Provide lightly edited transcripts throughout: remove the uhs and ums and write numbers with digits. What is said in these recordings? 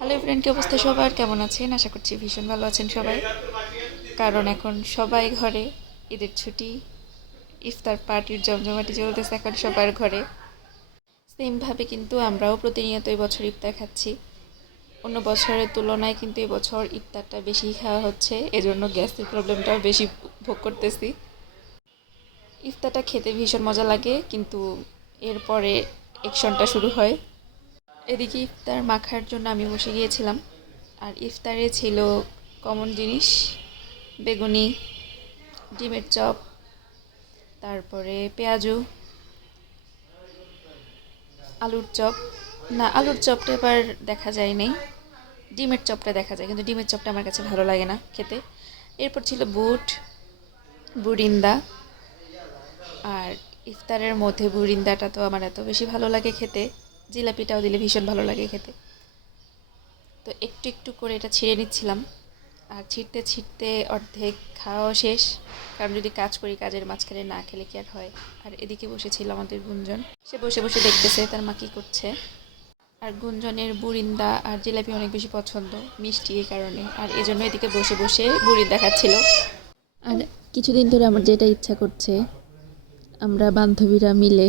Hello friend, কি অবস্থা সবার? কেমন আছেন? আশা করছি ভীষণ ভালো আছেন সবাই। কারণ এখন সবাই ঘরে, ঈদের ছুটি, ইফতার পার্টির জমজমাটি চলতেছে এখন সবার ঘরে। সেমভাবে কিন্তু আমরাও প্রতিনিয়ত এই বছর ইফতার খাচ্ছি। অন্য বছরের তুলনায় কিন্তু এবছর ইফতারটা বেশি খাওয়া হচ্ছে, এজন্য গ্যাসের প্রবলেমটাও বেশি ভোগ করতেছি। ইফতারটা খেতে ভীষণ মজা লাগে, কিন্তু এরপরে অ্যাকশনটা শুরু হয়। এদিকে ইফতার মাখার জন্য আমি বসে গিয়েছিলাম। আর ইফতারে ছিল কমন জিনিস: বেগুনি, ডিমের চপ, তারপরে পেঁয়াজু, আলুর চপ। না, আলুর চপটা এবার দেখা যায় নাই, ডিমের চপটা দেখা যায়, কিন্তু ডিমের চপটা আমার কাছে ভালো লাগে না খেতে। এরপর ছিল বুট, বুরিন্দা। আর ইফতারের মধ্যে বুরিন্দাটা তো আমার এত বেশি ভালো লাগে খেতে, জিলাপিটাও দিলে ভীষণ ভালো লাগে খেতে। তো একটু একটু করে এটা ছিঁড়ে নিচ্ছিলাম। আর ছিঁড়তে ছিঁড়তে অর্ধেক খাওয়া শেষ, কারণ যদি কাজ করি কাজের মাঝখানে না খেলে কি আর হয়। আর এদিকে বসেছিল আমাদের গুঞ্জন, সে বসে বসে দেখতেছে তার মা কী করছে। আর গুঞ্জনের বুরিন্দা আর জিলাপি অনেক বেশি পছন্দ, মিষ্টি এই কারণে, আর এজন্য এদিকে বসে বসে বুরিন্দা খাচ্ছিল। আর কিছুদিন ধরে আমার যেটা ইচ্ছা করছে, আমরা বান্ধবীরা মিলে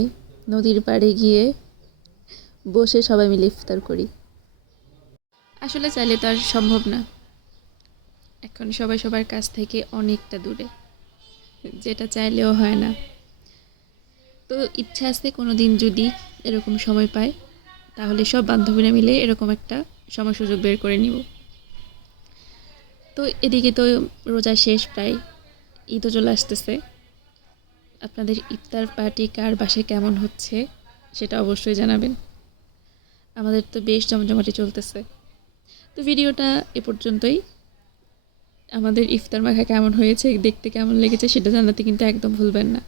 নদীর পাড়ে গিয়ে বসে সবাই মিলে ইফতার করি। আসলে চাইলে তো আর সম্ভব না, এখন সবাই সবার কাছ থেকে অনেকটা দূরে, যেটা চাইলেও হয় না। তো ইচ্ছা আছে কোনো দিন যদি এরকম সময় পায়, তাহলে সব বান্ধবীরা মিলে এরকম একটা সময় সুযোগ বের করে নিব। তো এদিকে তো রোজা শেষ প্রায়, ঈদও চলে আসতেছে। আপনাদের ইফতার পার্টি কার বাসায় কেমন হচ্ছে সেটা অবশ্যই জানাবেন। আমাদের তো বেশ জমজমাটি চলতেছে। তো ভিডিওটা এ পর্যন্তই। আমাদের ইফতার মাখা কেমন হয়েছে, দেখতে কেমন লেগেছে সেটা জানাতে কিন্তু একদম ভুলবেন না।